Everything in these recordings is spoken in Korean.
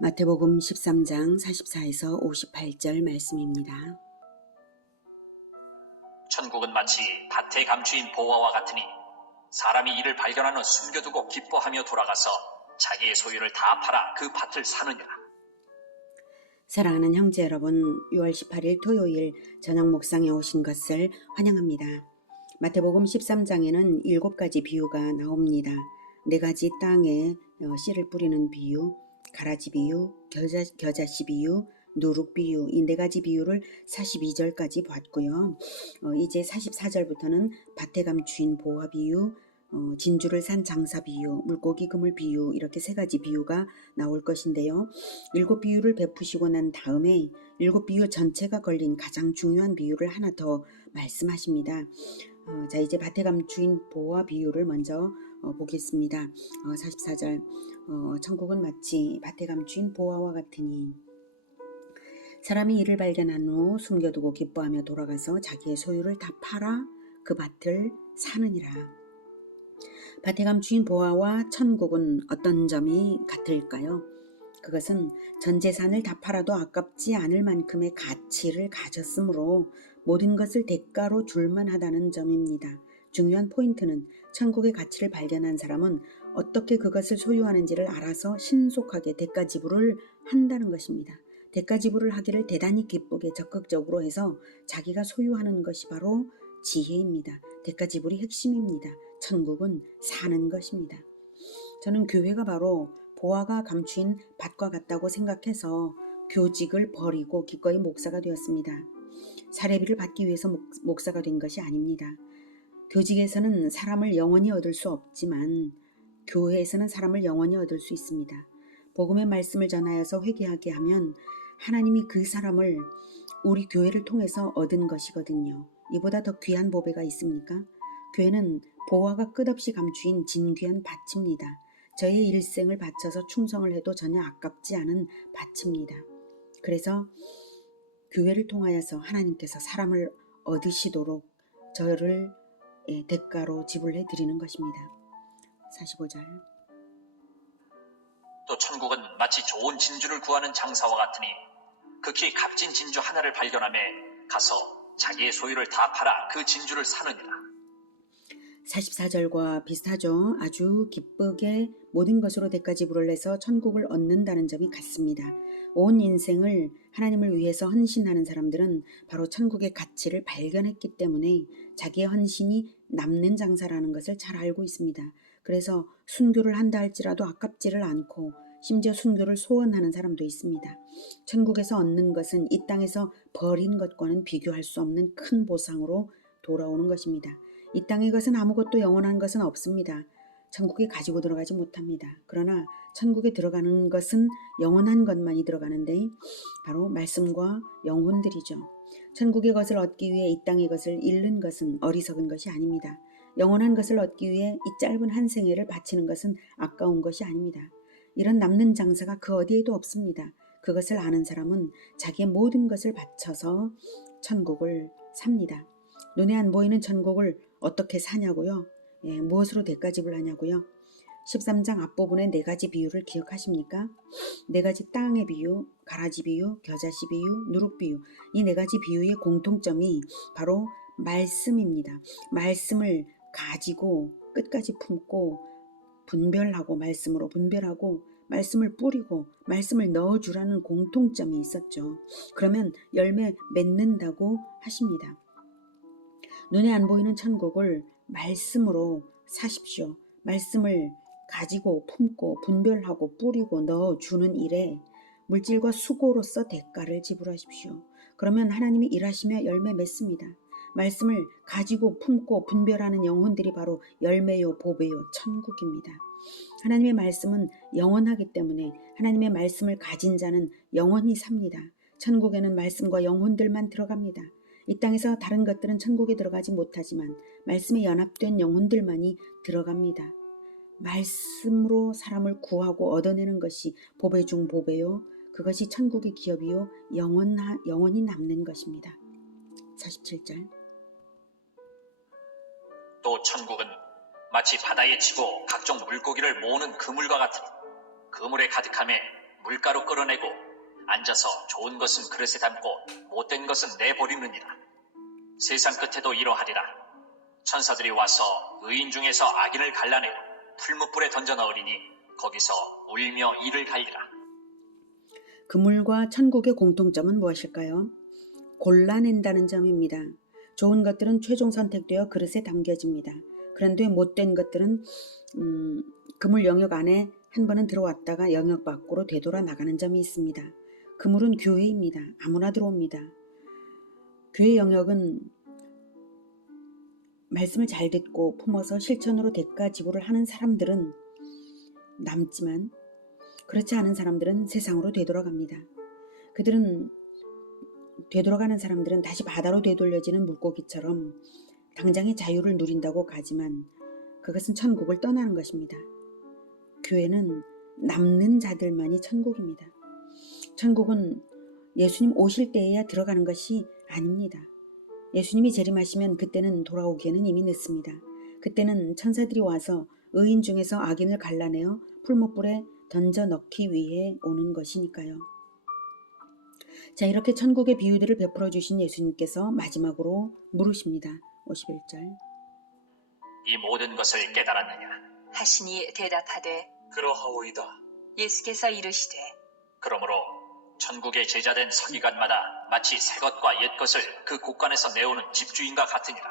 마태복음 13장 44에서 58절 말씀입니다. 천국은 마치 밭에 감추인 보화와 같으니 사람이 이를 발견한 후 숨겨두고 기뻐하며 돌아가서 자기의 소유를 다 팔아 그 밭을 사느니라. 사랑하는 형제 여러분, 6월 18일 토요일 저녁 묵상에 오신 것을 환영합니다. 마태복음 13장에는 7가지 비유가 나옵니다. 4가지 땅에 씨를 뿌리는 비유, 가라지 비유, 겨자씨 비유, 누룩 비유, 이 4가지 비유를 42절까지 봤고요. 이제 44절부터는 밭에 감추인 보화 비유, 진주를 산 장사 비유, 물고기 그물 비유, 이렇게 3가지 비유가 나올 것인데요. 7비유를 베푸시고 난 다음에 7비유 전체가 걸린 가장 중요한 비유를 하나 더 말씀하십니다. 자, 이제 밭에 감추인 보화 비유를 먼저 보겠습니다. 44절, 천국은 마치 밭에 감추인 보화와 같으니 사람이 이를 발견한 후 숨겨두고 기뻐하며 돌아가서 자기의 소유를 다 팔아 그 밭을 사느니라. 밭에 감추인 보화와 천국은 어떤 점이 같을까요? 그것은 전 재산을 다 팔아도 아깝지 않을 만큼의 가치를 가졌으므로 모든 것을 대가로 줄만 하다는 점입니다. 중요한 포인트는 천국의 가치를 발견한 사람은 어떻게 그것을 소유하는지를 알아서 신속하게 대가 지불을 한다는 것입니다. 대가 지불을 하기를 대단히 기쁘게 적극적으로 해서 자기가 소유하는 것이 바로 지혜입니다. 대가 지불이 핵심입니다. 천국은 사는 것입니다. 저는 교회가 바로 보화가 감추인 밭과 같다고 생각해서 교직을 버리고 기꺼이 목사가 되었습니다. 사례비를 받기 위해서 목사가 된 것이 아닙니다. 교직에서는 사람을 영원히 얻을 수 없지만 교회에서는 사람을 영원히 얻을 수 있습니다. 복음의 말씀을 전하여서 회개하게 하면 하나님이 그 사람을 우리 교회를 통해서 얻은 것이거든요. 이보다 더 귀한 보배가 있습니까? 교회는 보화가 끝없이 감추인 진귀한 밭입니다. 저의 일생을 바쳐서 충성을 해도 전혀 아깝지 않은 밭입니다. 그래서 교회를 통하여서 하나님께서 사람을 얻으시도록 저를 대가로 지불해 드리는 것입니다. 45절. 또 천국은 마치 좋은 진주를 구하는 장사와 같으니 극히 값진 진주 하나를 발견하며 가서 자기의 소유를 다 팔아 그 진주를 사느니라. 44절과 비슷하죠. 아주 기쁘게 모든 것으로 대가 지불을 해서 천국을 얻는다는 점이 같습니다. 온 인생을 하나님을 위해서 헌신하는 사람들은 바로 천국의 가치를 발견했기 때문에 자기의 헌신이 남는 장사라는 것을 잘 알고 있습니다. 그래서 순교를 한다 할지라도 아깝지를 않고 심지어 순교를 소원하는 사람도 있습니다. 천국에서 얻는 것은 이 땅에서 버린 것과는 비교할 수 없는 큰 보상으로 돌아오는 것입니다. 이 땅의 것은 아무것도 영원한 것은 없습니다. 천국에 가지고 들어가지 못합니다. 그러나 천국에 들어가는 것은 영원한 것만이 들어가는데 바로 말씀과 영혼들이죠. 천국의 것을 얻기 위해 이 땅의 것을 잃는 것은 어리석은 것이 아닙니다. 영원한 것을 얻기 위해 이 짧은 한 생애를 바치는 것은 아까운 것이 아닙니다. 이런 남는 장사가 그 어디에도 없습니다. 그것을 아는 사람은 자기의 모든 것을 바쳐서 천국을 삽니다. 눈에 안 보이는 천국을 어떻게 사냐고요? 무엇으로 대가 지불하냐고요? 13장 앞부분의 4가지 비유를 기억하십니까? 4가지 땅의 비유, 가라지 비유, 겨자씨 비유, 누룩 비유, 이 4가지 비유의 공통점이 바로 말씀입니다. 말씀을 가지고 끝까지 품고 분별하고 말씀으로 분별하고 말씀을 뿌리고 말씀을 넣어주라는 공통점이 있었죠. 그러면 열매 맺는다고 하십니다. 눈에 안 보이는 천국을 말씀으로 사십시오. 말씀을 가지고 품고 분별하고 뿌리고 넣어주는 일에 물질과 수고로서 대가를 지불하십시오. 그러면 하나님이 일하시며 열매 맺습니다. 말씀을 가지고 품고 분별하는 영혼들이 바로 열매요 보배요 천국입니다. 하나님의 말씀은 영원하기 때문에 하나님의 말씀을 가진 자는 영원히 삽니다. 천국에는 말씀과 영혼들만 들어갑니다. 이 땅에서 다른 것들은 천국에 들어가지 못하지만 말씀에 연합된 영혼들만이 들어갑니다. 말씀으로 사람을 구하고 얻어내는 것이 보배 중 보배요. 그것이 천국의 기업이요. 영원히 남는 것입니다. 47절. 또 천국은 마치 바다에 치고 각종 물고기를 모으는 그물과 같으니 그물에 가득하며 물가로 끌어내고 앉아서 좋은 것은 그릇에 담고 못된 것은 내버리느니라. 세상 끝에도 이러하리라. 천사들이 와서 의인 중에서 악인을 갈라내어 풀무불에 던져 넣으리니 거기서 울며 이를 갈리라. 그물과 천국의 공통점은 무엇일까요? 골라낸다는 점입니다. 좋은 것들은 최종 선택되어 그릇에 담겨집니다. 그런데 못된 것들은 그물 영역 안에 한 번은 들어왔다가 영역 밖으로 되돌아 나가는 점이 있습니다. 그물은 교회입니다. 아무나 들어옵니다. 교회 영역은 말씀을 잘 듣고 품어서 실천으로 대가 지불을 하는 사람들은 남지만 그렇지 않은 사람들은 세상으로 되돌아갑니다. 그들은 되돌아가는 사람들은 다시 바다로 되돌려지는 물고기처럼 당장의 자유를 누린다고 가지만 그것은 천국을 떠나는 것입니다. 교회는 남는 자들만이 천국입니다. 천국은 예수님 오실 때에야 들어가는 것이 아닙니다. 예수님이 재림하시면 그때는 돌아오기에는 이미 늦습니다. 그때는 천사들이 와서 의인 중에서 악인을 갈라내어 풀무불에 던져 넣기 위해 오는 것이니까요. 자, 이렇게 천국의 비유들을 베풀어 주신 예수님께서 마지막으로 물으십니다. 51절. 이 모든 것을 깨달았느냐? 하시니 대답하되 그러하오이다. 예수께서 이르시되 그러므로 천국의 제자된 서기관마다 마치 새 것과 옛 것을 그 곳간에서 내오는 집주인과 같으니라.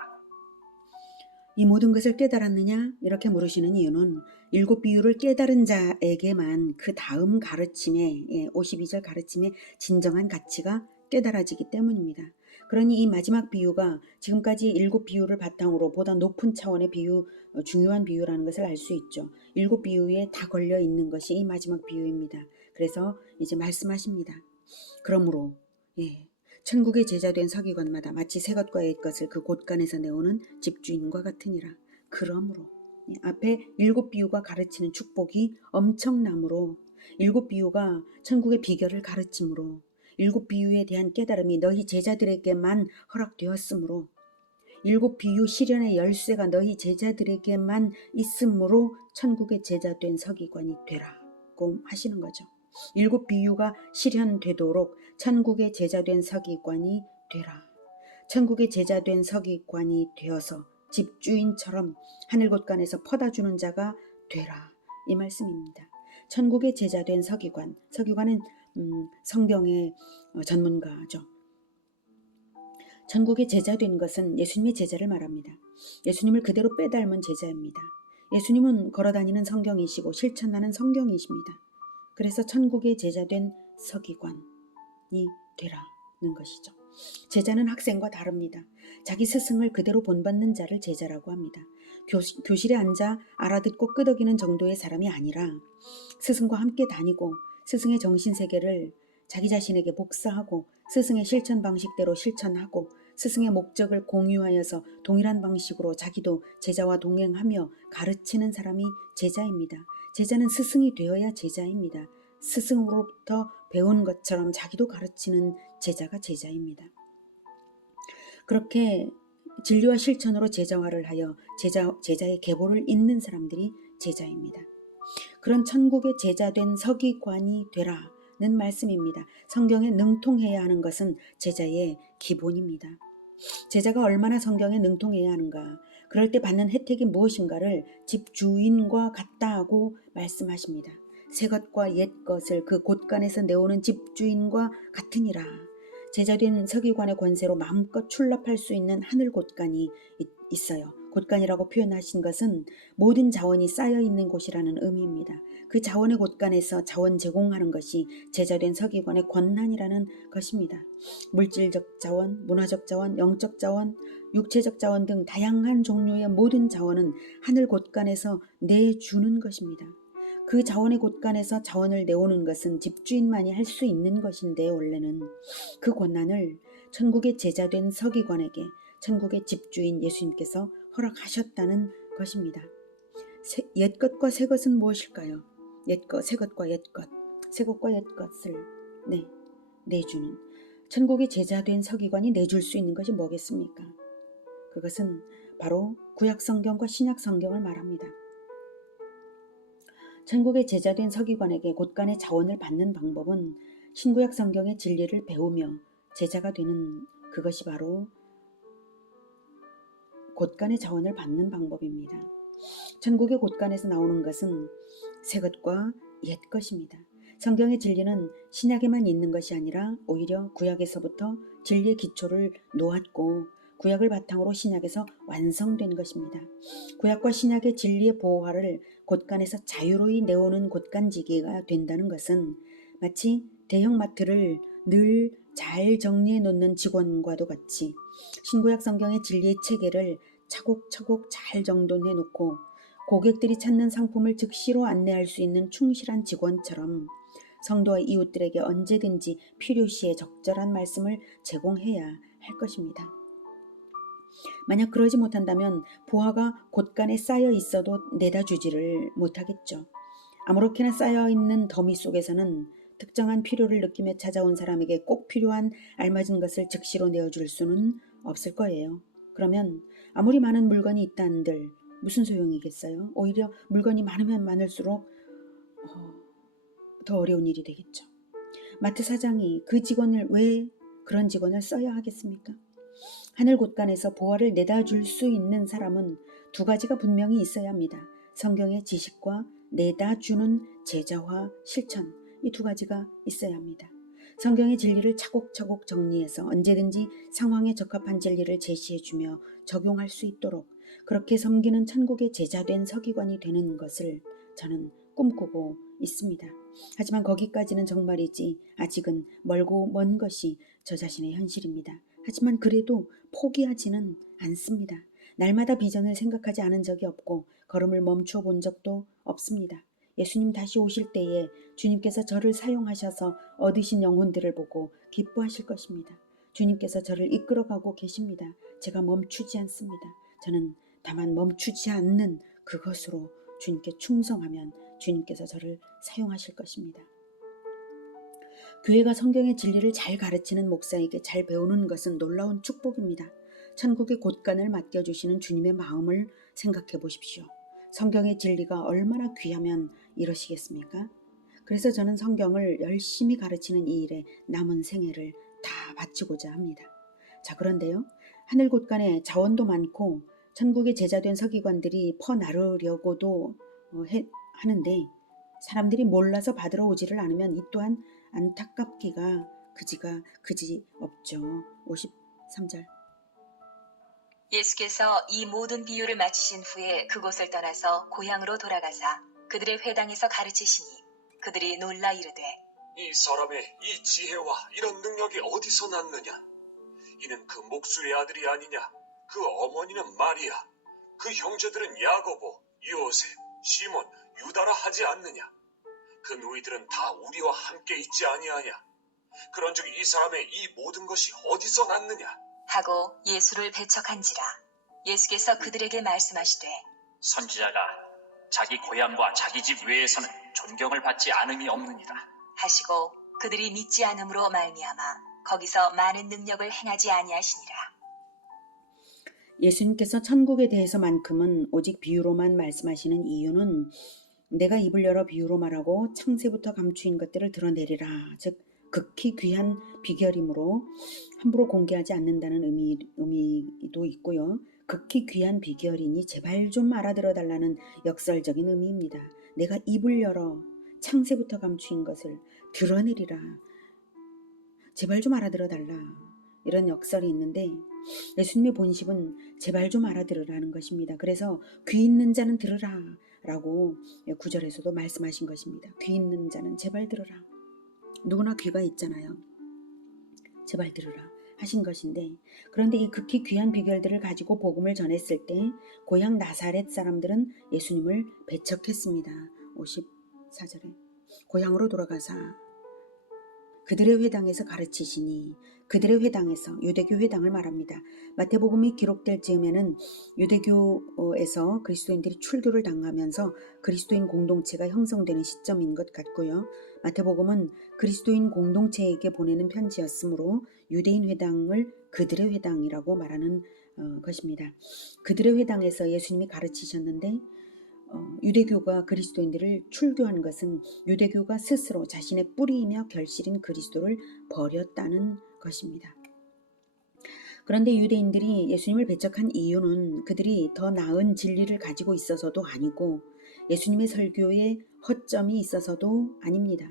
이 모든 것을 깨달았느냐? 이렇게 물으시는 이유는 일곱 비유를 깨달은 자에게만 그 다음 가르침에 52절 가르침의 진정한 가치가 깨달아지기 때문입니다. 그러니 이 마지막 비유가 지금까지 일곱 비유를 바탕으로 보다 높은 차원의 비유, 중요한 비유라는 것을 알 수 있죠. 일곱 비유에 다 걸려 있는 것이 이 마지막 비유입니다. 그래서 이제 말씀하십니다. 그러므로 천국의 제자된 서기관마다 마치 새 것과 옛 것을 그 곳간에서 내오는 집주인과 같으니라. 그러므로 앞에 일곱 비유가 가르치는 축복이 엄청나므로 일곱 비유가 천국의 비결을 가르치므로 일곱 비유에 대한 깨달음이 너희 제자들에게만 허락되었으므로 일곱 비유 실현의 열쇠가 너희 제자들에게만 있으므로 천국의 제자된 서기관이 되라고 하시는 거죠. 일곱 비유가 실현되도록 천국의 제자된 서기관이 되라. 천국의 제자된 서기관이 되어서 집주인처럼 하늘 곳간에서 퍼다주는 자가 되라. 이 말씀입니다. 천국의 제자된 서기관. 서기관은 성경의 전문가죠. 천국의 제자된 것은 예수님의 제자를 말합니다. 예수님을 그대로 빼닮은 제자입니다. 예수님은 걸어다니는 성경이시고 실천하는 성경이십니다. 그래서 천국의 제자된 서기관이 되라는 것이죠. 제자는 학생과 다릅니다. 자기 스승을 그대로 본받는 자를 제자라고 합니다. 교실에 앉아 알아듣고 끄덕이는 정도의 사람이 아니라 스승과 함께 다니고 스승의 정신세계를 자기 자신에게 복사하고 스승의 실천 방식대로 실천하고 스승의 목적을 공유하여서 동일한 방식으로 자기도 제자와 동행하며 가르치는 사람이 제자입니다. 제자는 스승이 되어야 제자입니다. 스승으로부터 배운 것처럼 자기도 가르치는 제자가 제자입니다. 그렇게 진리와 실천으로 제자화를 하여 제자의 계보를 잇는 사람들이 제자입니다. 그런 천국의 제자된 서기관이 되라는 말씀입니다. 성경에 능통해야 하는 것은 제자의 기본입니다. 제자가 얼마나 성경에 능통해야 하는가, 그럴 때 받는 혜택이 무엇인가를 집주인과 같다고 말씀하십니다. 새 것과 옛 것을 그 곳간에서 내오는 집주인과 같으니라. 제자된 서기관의 권세로 마음껏 출납할 수 있는 하늘 곳간이 있어요. 곳간이라고 표현하신 것은 모든 자원이 쌓여 있는 곳이라는 의미입니다. 그 자원의 곳간에서 자원 제공하는 것이 제자된 서기관의 권한이라는 것입니다. 물질적 자원, 문화적 자원, 영적 자원, 육체적 자원 등 다양한 종류의 모든 자원은 하늘 곳간에서 내주는 것입니다. 그 자원의 곳간에서 자원을 내오는 것은 집주인만이 할 수 있는 것인데 원래는 그 권한을 천국의 제자된 서기관에게 천국의 집주인 예수님께서 허락하셨다는 것입니다. 옛것과 새것은 무엇일까요? 옛것, 새것과 옛것, 새것과 옛것을 내주는 천국의 제자된 서기관이 내줄 수 있는 것이 뭐겠습니까? 그것은 바로 구약성경과 신약성경을 말합니다. 천국의 제자된 서기관에게 곳간의 자원을 받는 방법은 신구약 성경의 진리를 배우며 제자가 되는 그것이 바로 곳간의 자원을 받는 방법입니다. 천국의 곳간에서 나오는 것은 새 것과 옛 것입니다. 성경의 진리는 신약에만 있는 것이 아니라 오히려 구약에서부터 진리의 기초를 놓았고 구약을 바탕으로 신약에서 완성된 것입니다. 구약과 신약의 진리의 보화를 곳간에서 자유로이 내오는 곳간지기가 된다는 것은 마치 대형마트를 늘 잘 정리해 놓는 직원과도 같이 신구약 성경의 진리의 체계를 차곡차곡 잘 정돈해 놓고 고객들이 찾는 상품을 즉시로 안내할 수 있는 충실한 직원처럼 성도와 이웃들에게 언제든지 필요시에 적절한 말씀을 제공해야 할 것입니다. 만약 그러지 못한다면 보화가 곳간에 쌓여 있어도 내다 주지를 못하겠죠. 아무렇게나 쌓여 있는 더미 속에서는 특정한 필요를 느끼며 찾아온 사람에게 꼭 필요한 알맞은 것을 즉시로 내어줄 수는 없을 거예요. 그러면 아무리 많은 물건이 있다 한들 무슨 소용이겠어요? 오히려 물건이 많으면 많을수록 더 어려운 일이 되겠죠. 마트 사장이 그 직원을 왜 그런 직원을 써야 하겠습니까? 하늘 곳간에서 보화를 내다 줄 수 있는 사람은 두 가지가 분명히 있어야 합니다. 성경의 지식과 내다 주는 제자화 실천, 이 두 가지가 있어야 합니다. 성경의 진리를 차곡차곡 정리해서 언제든지 상황에 적합한 진리를 제시해주며 적용할 수 있도록 그렇게 섬기는 천국의 제자된 서기관이 되는 것을 저는 꿈꾸고 있습니다. 하지만 거기까지는 정말이지 아직은 멀고 먼 것이 저 자신의 현실입니다. 하지만 그래도 포기하지는 않습니다. 날마다 비전을 생각하지 않은 적이 없고 걸음을 멈춰 본 적도 없습니다. 예수님 다시 오실 때에 주님께서 저를 사용하셔서 얻으신 영혼들을 보고 기뻐하실 것입니다. 주님께서 저를 이끌어가고 계십니다. 제가 멈추지 않습니다. 저는 다만 멈추지 않는 그것으로 주님께 충성하면 주님께서 저를 사용하실 것입니다. 교회가 성경의 진리를 잘 가르치는 목사에게 잘 배우는 것은 놀라운 축복입니다. 천국의 곳간을 맡겨주시는 주님의 마음을 생각해 보십시오. 성경의 진리가 얼마나 귀하면 이러시겠습니까? 그래서 저는 성경을 열심히 가르치는 이 일에 남은 생애를 다 바치고자 합니다. 자, 그런데요. 하늘 곳간에 자원도 많고 천국의 제자된 서기관들이 퍼나르려고도 하는데 사람들이 몰라서 받으러 오지를 않으면 이 또한 안타깝기가 그지 없죠. 53절. 예수께서 이 모든 비유를 마치신 후에 그곳을 떠나서 고향으로 돌아가사 그들의 회당에서 가르치시니 그들이 놀라 이르되 이 사람의 이 지혜와 이런 능력이 어디서 났느냐? 이는 그 목수의 아들이 아니냐? 그 어머니는 마리아, 그 형제들은 야고보, 요셉, 시몬, 유다라 하지 않느냐? 그 너희들은 다 우리와 함께 있지 아니하냐? 그런즉 이 사람의 이 모든 것이 어디서 났느냐? 하고 예수를 배척한지라. 예수께서 그들에게 말씀하시되 선지자가 자기 고향과 자기 집 외에서는 존경을 받지 않음이 없느니라. 하시고 그들이 믿지 않음으로 말미암아 거기서 많은 능력을 행하지 아니하시니라. 예수님께서 천국에 대해서만큼은 오직 비유로만 말씀하시는 이유는 내가 입을 열어 비유로 말하고 창세부터 감추인 것들을 드러내리라. 즉 극히 귀한 비결이므로 함부로 공개하지 않는다는 의미도 있고요. 극히 귀한 비결이니 제발 좀 알아들어 달라는 역설적인 의미입니다. 내가 입을 열어 창세부터 감추인 것을 드러내리라. 제발 좀 알아들어 달라. 이런 역설이 있는데 예수님의 본심은 제발 좀 알아들으라는 것입니다. 그래서 귀 있는 자는 들으라 라고 구절에서도 말씀하신 것입니다. 귀 있는 자는 제발 들으라. 누구나 귀가 있잖아요. 제발 들으라 하신 것인데 그런데 이 극히 귀한 비결들을 가지고 복음을 전했을 때 고향 나사렛 사람들은 예수님을 배척했습니다. 54절에 고향으로 돌아가사 그들의 회당에서 가르치시니 그들의 회당에서 유대교 회당을 말합니다. 마태복음이 기록될 즈음에는 유대교에서 그리스도인들이 출교를 당하면서 그리스도인 공동체가 형성되는 시점인 것 같고요. 마태복음은 그리스도인 공동체에게 보내는 편지였으므로 유대인 회당을 그들의 회당이라고 말하는 것입니다. 그들의 회당에서 예수님이 가르치셨는데 유대교가 그리스도인들을 출교한 것은 유대교가 스스로 자신의 뿌리이며 결실인 그리스도를 버렸다는 것입니다. 그런데 유대인들이 예수님을 배척한 이유는 그들이 더 나은 진리를 가지고 있어서도 아니고 예수님의 설교에 허점이 있어서도 아닙니다.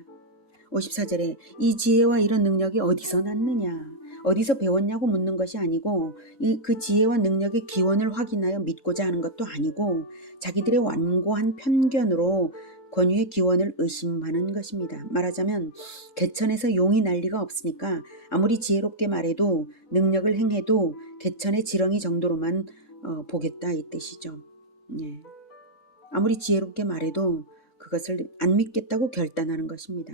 54절에 이 지혜와 이런 능력이 어디서 났느냐, 어디서 배웠냐고 묻는 것이 아니고 그 지혜와 능력의 기원을 확인하여 믿고자 하는 것도 아니고 자기들의 완고한 편견으로 권위의 기원을 의심하는 것입니다. 말하자면 개천에서 용이 날 리가 없으니까 아무리 지혜롭게 말해도 능력을 행해도 개천의 지렁이 정도로만 보겠다 이 뜻이죠. 예. 아무리 지혜롭게 말해도 그것을 안 믿겠다고 결단하는 것입니다.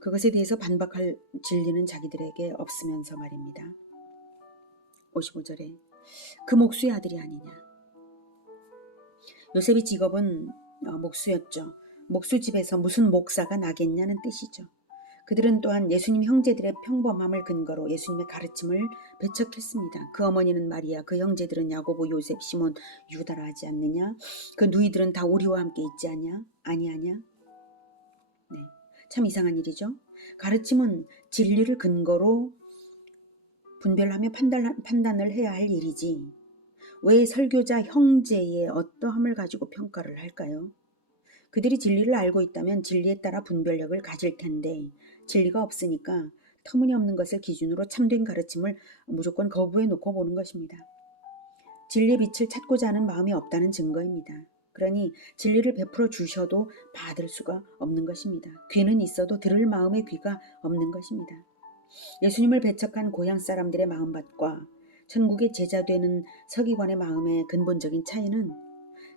그것에 대해서 반박할 진리는 자기들에게 없으면서 말입니다. 55절에 그 목수의 아들이 아니냐. 요셉의 직업은 목수였죠. 목수집에서 무슨 목사가 나겠냐는 뜻이죠. 그들은 또한 예수님 형제들의 평범함을 근거로 예수님의 가르침을 배척했습니다. 그 어머니는 마리아, 그 형제들은 야고보, 요셉, 시몬, 유다라 하지 않느냐? 그 누이들은 다 우리와 함께 있지 않냐? 아니하냐? 네, 참 이상한 일이죠. 가르침은 진리를 근거로 분별하며 판단을 해야 할 일이지 왜 설교자 형제의 어떠함을 가지고 평가를 할까요? 그들이 진리를 알고 있다면 진리에 따라 분별력을 가질 텐데 진리가 없으니까 터무니없는 것을 기준으로 참된 가르침을 무조건 거부해 놓고 보는 것입니다. 진리의 빛을 찾고자 하는 마음이 없다는 증거입니다. 그러니 진리를 베풀어 주셔도 받을 수가 없는 것입니다. 귀는 있어도 들을 마음의 귀가 없는 것입니다. 예수님을 배척한 고향 사람들의 마음밭과 천국의 제자 되는 서기관의 마음의 근본적인 차이는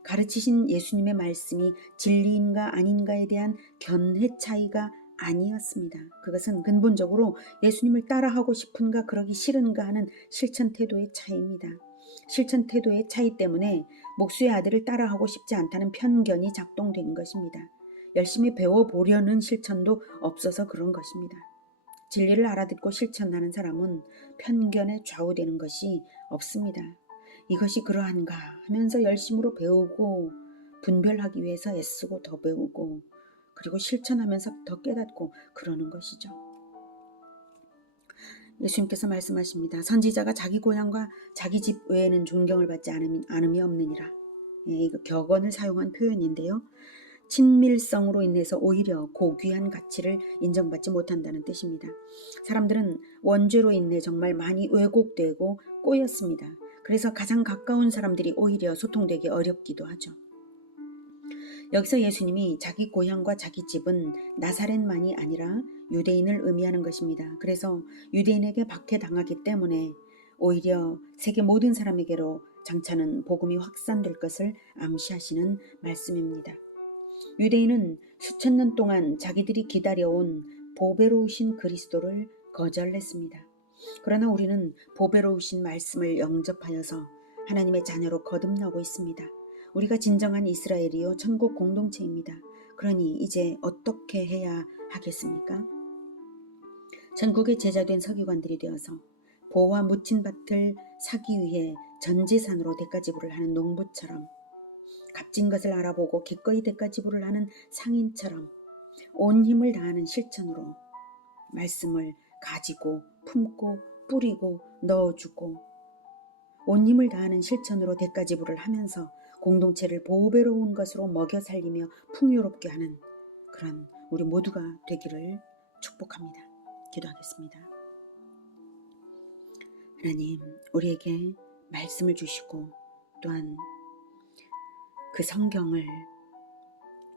가르치신 예수님의 말씀이 진리인가 아닌가에 대한 견해 차이가 아니었습니다. 그것은 근본적으로 예수님을 따라하고 싶은가 그러기 싫은가 하는 실천 태도의 차이입니다. 실천 태도의 차이 때문에 목수의 아들을 따라하고 싶지 않다는 편견이 작동된 것입니다. 열심히 배워보려는 실천도 없어서 그런 것입니다. 진리를 알아듣고 실천하는 사람은 편견에 좌우되는 것이 없습니다. 이것이 그러한가 하면서 열심으로 배우고 분별하기 위해서 애쓰고 더 배우고 그리고 실천하면서 더 깨닫고 그러는 것이죠. 예수님께서 말씀하십니다. 선지자가 자기 고향과 자기 집 외에는 존경을 받지 않음이 없느니라. 예, 이거 격언을 사용한 표현인데요. 친밀성으로 인해서 오히려 고귀한 가치를 인정받지 못한다는 뜻입니다. 사람들은 원죄로 인해 정말 많이 왜곡되고 꼬였습니다. 그래서 가장 가까운 사람들이 오히려 소통되기 어렵기도 하죠. 여기서 예수님이 자기 고향과 자기 집은 나사렛만이 아니라 유대인을 의미하는 것입니다. 그래서 유대인에게 박해당하기 때문에 오히려 세계 모든 사람에게로 장차는 복음이 확산될 것을 암시하시는 말씀입니다. 유대인은 수천 년 동안 자기들이 기다려온 보배로우신 그리스도를 거절했습니다. 그러나 우리는 보배로우신 말씀을 영접하여서 하나님의 자녀로 거듭나고 있습니다. 우리가 진정한 이스라엘이요 천국 공동체입니다. 그러니 이제 어떻게 해야 하겠습니까? 전국의 제자된 서기관들이 되어서 보와 묻힌 밭을 사기 위해 전 재산으로 대가지불을 하는 농부처럼 값진 것을 알아보고 기꺼이 대가지불을 하는 상인처럼 온 힘을 다하는 실천으로 말씀을 가지고 품고 뿌리고 넣어주고 온 힘을 다하는 실천으로 대가지불을 하면서 공동체를 보배로운 것으로 먹여 살리며 풍요롭게 하는 그런 우리 모두가 되기를 축복합니다. 기도하겠습니다. 하나님, 우리에게 말씀을 주시고 또한 그 성경을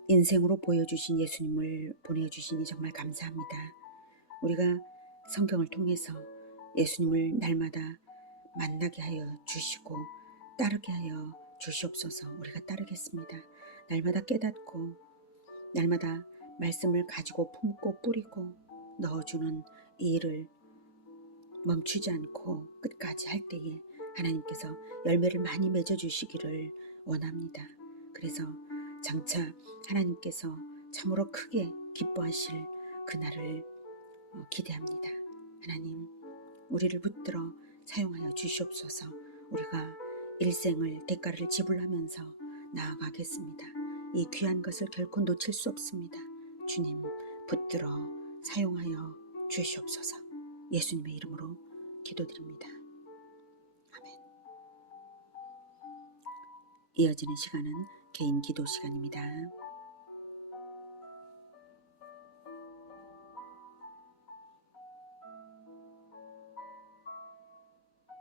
인생으로 보여주신 예수님을 보내주시니 정말 감사합니다. 우리가 성경을 통해서 예수님을 날마다 만나게 하여 주시고 따르게 하여 주시옵소서. 우리가 따르겠습니다. 날마다 깨닫고 날마다 말씀을 가지고 품고 뿌리고 넣어주는 이 일을 멈추지 않고 끝까지 할 때에 하나님께서 열매를 많이 맺어주시기를 원합니다. 그래서 장차 하나님께서 참으로 크게 기뻐하실 그날을 기대합니다. 하나님, 우리를 붙들어 사용하여 주시옵소서. 우리가 일생을 대가를 지불하면서 나아가겠습니다. 이 귀한 것을 결코 놓칠 수 없습니다. 주님, 붙들어 사용하여 주시옵소서. 예수님의 이름으로 기도드립니다. 아멘. 이어지는 시간은 개인 기도 시간입니다.